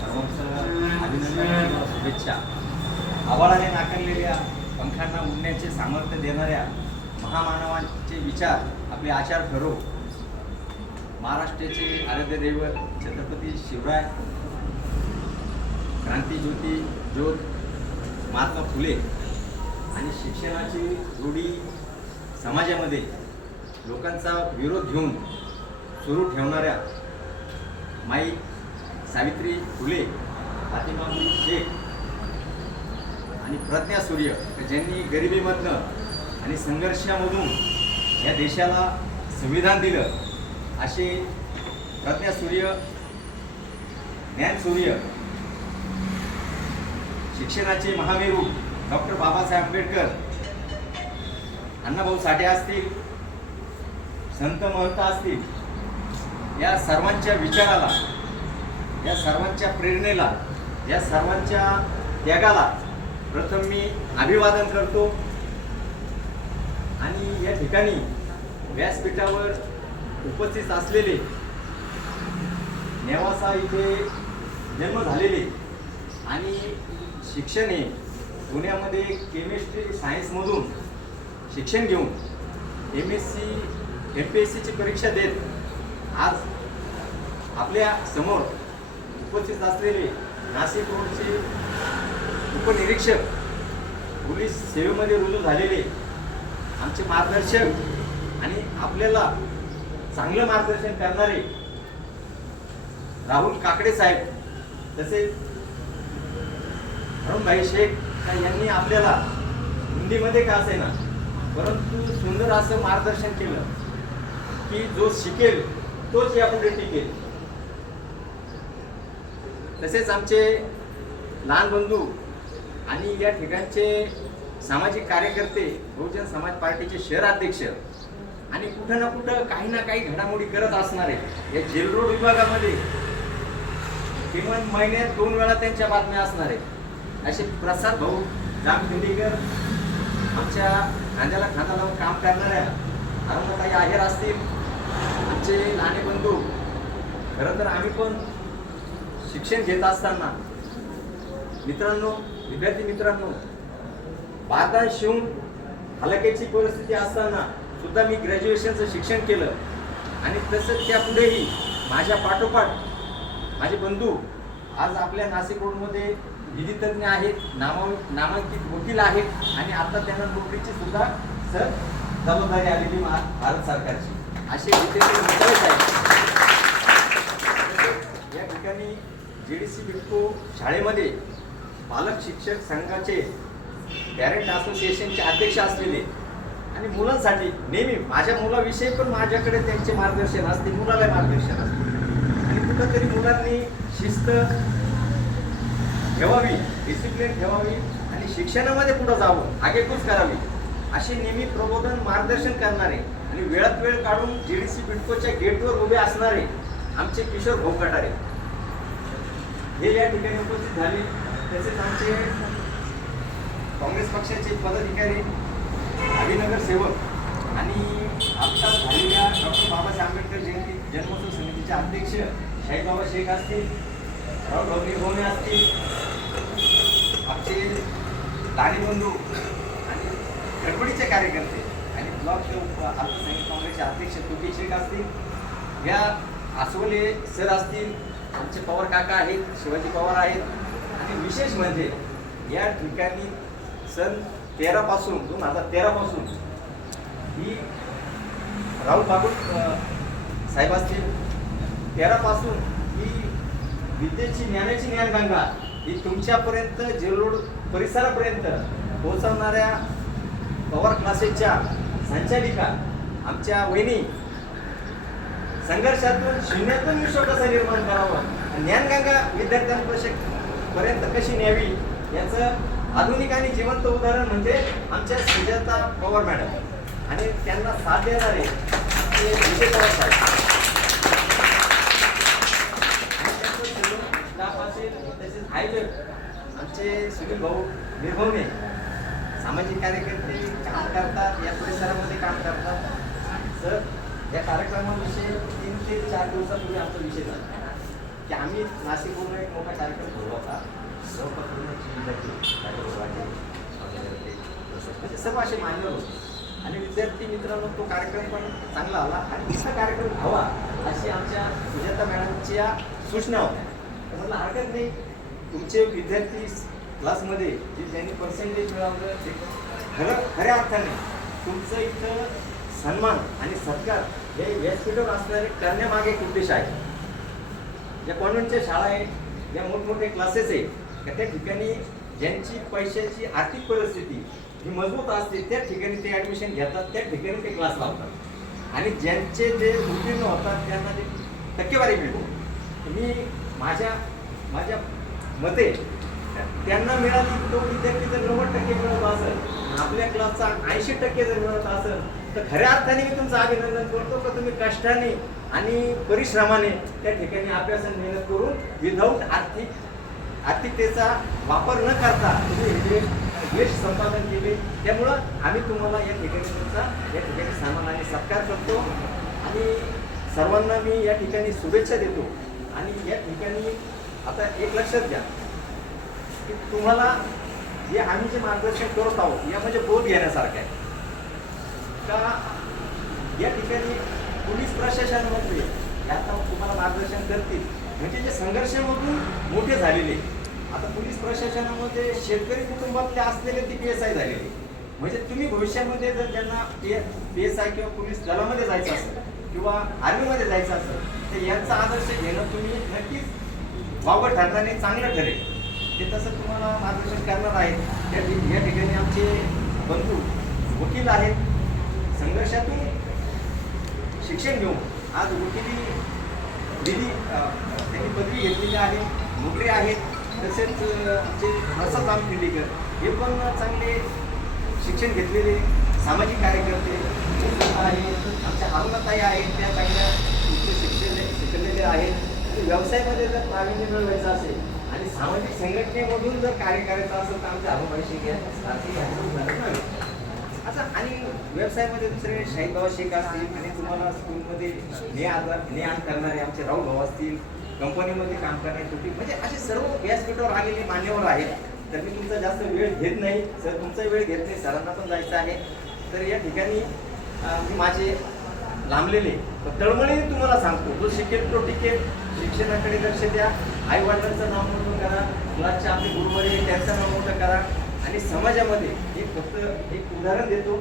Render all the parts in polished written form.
सर्वांचं अभिनंदन व शुभेच्छा. आभाळाने नाकारलेल्या पंखांना उडण्याचे सामर्थ्य देणाऱ्या महामानवांचे विचार आपले आचार ठरो. महाराष्ट्राचे आराध्य दैवत छत्रपती शिवराय, क्रांतीज्योती ज्योत महात्मा फुले आणि शिक्षणाची रूढी समाजामध्ये लोकांचा विरोध घेऊन सुरू ठेवणाऱ्या माई सावित्री फुले, फातिमाबाई शेख आणि प्रज्ञा सूर्य, ज्यांनी गरिबीमधनं आणि संघर्षामधून या देशाला संविधान दिलं, असे प्रज्ञा सूर्य, ज्ञान सूर्य, शिक्षणाचे महामेरू डॉक्टर बाबासाहेब आंबेडकर, अण्णाभाऊ साठे असतील, संत महंत असतील, या सर्वांच्या विचाराला, या सर्वांच्या प्रेरणेला, या सर्वांच्या त्यागाला प्रथम मी अभिवादन करतो. आणि या ठिकाणी व्यासपीठावर उपस्थित असलेले, नेवासा इथे जन्म झालेले आणि शिक्षण हे पुण्यामध्ये केमिस्ट्री सायन्समधून शिक्षण घेऊन MSc MPSCची परीक्षा देत आज आपल्या समोर उपस्थित असलेले नाशिक रोडचे उपनिरीक्षक, पोलीस सेवेमध्ये रुजू झालेले आमचे मार्गदर्शक आणि आपल्याला चांगलं मार्गदर्शन करणारे राहुल काकडे साहेब, तसेच अरुणभाई शेख यांनी आपल्याला हिंदीमध्ये का असेना परंतु सुंदर असं मार्गदर्शन केलं की जो शिकेल तोच यापुढे टिकेल. तसेच आमचे लहान बंधू आणि या ठिकाणचे सामाजिक कार्यकर्ते, बहुजन समाज पार्टीचे शहराध्यक्ष आणि कुठं ना कुठं काही ना काही घडामोडी करत असणारे या जेल रोड विभागामध्ये किमान महिन्यात 2 वेळा त्यांच्या बातम्या असणारे असे प्रसाद भाऊ जामखिंडीकर, आमच्या खांद्याला खांदा लावून काम करणाऱ्या अरुणाताई आहेर असतील, आमचे लहाने बंधू. खरं तर आम्ही पण शिक्षण घेत असताना मित्रांनो, विद्यार्थी मित्रांनो, बारदान शिवून हलक्याची परिस्थिती असताना सुद्धा मी ग्रॅज्युएशनचं शिक्षण केलं. आणि तसंच त्या पुढेही माझ्या पाठोपाठ माझे बंधू आज आपल्या नाशिक रोडमध्ये विधितज्ञ आहेत, नामांकित वकील आहेत आणि आता त्यांना नोकरीची सुद्धा जबाबदारी आलेली भारत सरकारची असे विद्यार्थी आहेत. या ठिकाणी JDC बिटको शाळेमध्ये पालक शिक्षक संघाचे पॅरेंट असोसिएशनचे अध्यक्ष असलेले आणि मुलांसाठी नेहमी माझ्या मुलाविषयी पण माझ्याकडे त्यांचे मार्गदर्शन असते, मुलाला मार्गदर्शन असते. आणि कुठंतरी मुलांनी शिस्त ठेवावी, डिसिप्लिन ठेवावी आणि शिक्षणामध्ये पुढे जावं, आगेकूच करावी असे नेहमी प्रबोधन मार्गदर्शन करणारे आणि वेळात वेळ काढून JDC बिटकोच्या गेटवर उभे असणारे आमचे किशोर भाऊ कटारे हे या ठिकाणी उपस्थित झाले. तसेच आमचे काँग्रेस पक्षाचे पदाधिकारी, अभिनगर सेवक आणि आता झालेल्या डॉक्टर बाबासाहेब आंबेडकर जयंती जन्मोत्सव समितीचे अध्यक्ष शाहीबाबा शेख असतील, राव गौरी भोवणे असतील, आमचे लहाने बंधू आणि गडबडीचे कार्यकर्ते आणि ब्लॉक अल्पसंख्याक काँग्रेसचे अध्यक्ष तुकी शेख असतील, या आसवले सर असतील, आमचे पवार काका आहेत, शिवाजी पवार आहेत. आणि विशेष म्हणजे या ठिकाणी सन 2013 पासून ही राहुल बागुल साहेब असतील, 13 पासून ही विद्येची ज्ञानाची ज्ञानगंगा ही तुमच्यापर्यंत जेल रोड परिसरापर्यंत पोहोचवणाऱ्या पवार क्लासेसच्या संचालिका आमच्या वहिनी संघर्षातून शून्यातून विश्व कसं निर्माण करावं, ज्ञानगंगा विद्यार्थ्यांपर्यंत कशी न्यावी याचं आधुनिक आणि जिवंत उदाहरण म्हणजे आमच्या सुजाता पवार मॅडम आणि त्यांना साथ देणारे विजय पवार साहेब. तसेच आमचे सुनील भाऊ निर्भवणे सामाजिक कार्यकर्ते काम करतात, या परिसरामध्ये काम करतात. सर, या कार्यक्रमाविषयी 3 ते 4 दिवसापूर्वी आमचा विषय झाला. की आम्ही नाशिकवरून एक मोठा कार्यक्रम ठेवला होता. जवळपास पूर्णची विद्यार्थी म्हणजे सर्व असे मान्यवर होते आणि विद्यार्थी मित्रांनो तो कार्यक्रम पण चांगला आला आणि दुसरा कार्यक्रम व्हावा अशी आमच्या सुजाता मॅडमच्या सूचना होत्या. तर म्हटलं हरकत नाही, तुमचे विद्यार्थी क्लासमध्ये जे ज्यांनी पर्सेंटेज मिळवलं ते खऱ्या अर्थाने तुमचं इथं सन्मान आणि सत्कार हे व्यासपीठावर असणारे करण्यामागे एक उद्देश आहे. ज्या कॉन्व्हेंटच्या शाळा आहेत, ज्या मोठमोठे क्लासेस आहेत, त्या ठिकाणी ज्यांची पैशाची आर्थिक परिस्थिती ही मजबूत असते त्या ठिकाणी ते ॲडमिशन घेतात, त्या ठिकाणी ते क्लास लावतात आणि ज्यांचे जे उत्तीर्ण होतात त्यांना जे टक्केवारी मिळते. मी माझ्या मते त्यांना मिळाली तो विद्यार्थी जर 90% मिळवत असेल, आपल्या क्लासचा 80% जर मिळवत असेल, तर खऱ्या अर्थाने मी तुमचं अभिनंदन करतो की तुम्ही कष्टाने आणि परिश्रमाने त्या ठिकाणी अभ्यास आणि मेहनत करून विदाऊट आर्थिकतेचा वापर न करता तुम्ही यश संपादन केले. त्यामुळं आम्ही तुम्हाला या ठिकाणी सन्मान आणि सत्कार करतो आणि सर्वांना मी या ठिकाणी शुभेच्छा देतो. आणि या ठिकाणी आता एक लक्षात घ्या की तुम्हाला जे आम्ही जे मार्गदर्शन करत आहोत या म्हणजे बोध घेण्यासारखं आहे का. या ठिकाणी पोलीस प्रशासनामध्ये आता तुम्हाला मार्गदर्शन करतील म्हणजे जे संघर्षामधून मोठे झालेले. आता पोलीस प्रशासनामध्ये शेतकरी कुटुंबातले असलेले ती PSI झालेली. म्हणजे तुम्ही भविष्यामध्ये जर ज्यांना PSI किंवा पोलीस दलामध्ये जायचं असेल किंवा आर्मीमध्ये जायचं असेल तर यांचा आदर्श घेणं तुम्ही नक्कीच वावगं ठरताना चांगलं ठरेल. ते तसं तुम्हाला मार्गदर्शन करणार आहेत. या ठिकाणी आमचे बंधू वकील आहेत, संघर्षातून शिक्षण घेऊन आज वकिली दिली, त्यांनी पदवी घेतलेली आहे, नोकरी आहेत. तसेच आमचे प्रसाद आमखेडीकर हे पण चांगले शिक्षण घेतलेले सामाजिक कार्यकर्ते आहेत. आमच्या हारुणाताई आहेत, त्या चांगल्या शिकलेले आहेत. व्यवसायामध्ये जर प्रावीण्य मिळवायचं असेल आणि सामाजिक संघटनेमधून जर कार्य करायचं असेल तर आमच्या हारुणाबाई शेख असं. आणि व्यवसायामध्ये दुसरे शाहीबाबा शेख असतील आणि तुम्हाला स्कूलमध्ये ने आण करणारे आमचे राहुल भाऊ असतील, कंपनीमध्ये काम करणारे तुटी, म्हणजे असे सर्व व्यासपीठावर आलेले मान्यवर आहेत. तर मी तुमचा जास्त वेळ घेत नाही सर, तुमचा वेळ घेत नाही, सरांना पण जायचं आहे. तर या ठिकाणी मी माझे लांबलेले तळमळीने तुम्हाला सांगतो, जो शिकेल तो टिकेल. शिक्षणाकडे लक्ष द्या, आई वडिलांचं नाव मोठं करा, क्लासचे आपले गुरुवर्य त्यांचं नाव मोठं करा. आणि समाजामध्ये एक फक्त एक उदाहरण देतो,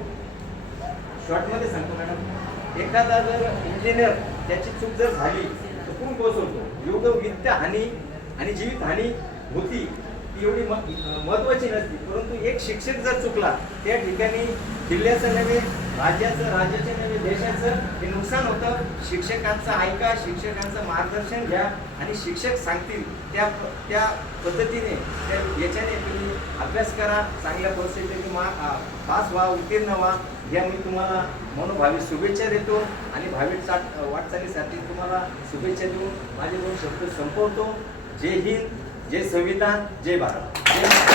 शॉर्टमध्ये सांगतो मॅडम. एखादा जर इंजिनियर त्याची चूक जर झाली तर कोण कोसळतो? योग वित्त हानी आणि जीवित हानी होती ती एवढी महत्त्वाची नसते, परंतु एक शिक्षक जर चुकला त्या ठिकाणी जिल्ह्याचं नव्हे, राज्याचं नव्हे, देशाचं हे नुकसान होतं. शिक्षकांचं ऐका, शिक्षकांचं मार्गदर्शन घ्या आणि शिक्षक सांगतील त्या पद्धतीने याच्याने तुम्ही अभ्यास करा, चांगल्या परिस्थितीने पास व्हा, उत्तीर्ण व्हा. या मी तुम्हाला मनोभावी शुभेच्छा देतो आणि भावी वाटचालीसाठी तुम्हाला शुभेच्छा देऊन माझे 2 शब्द संपवतो. जय हिंद, जय संविधान, जय भारत.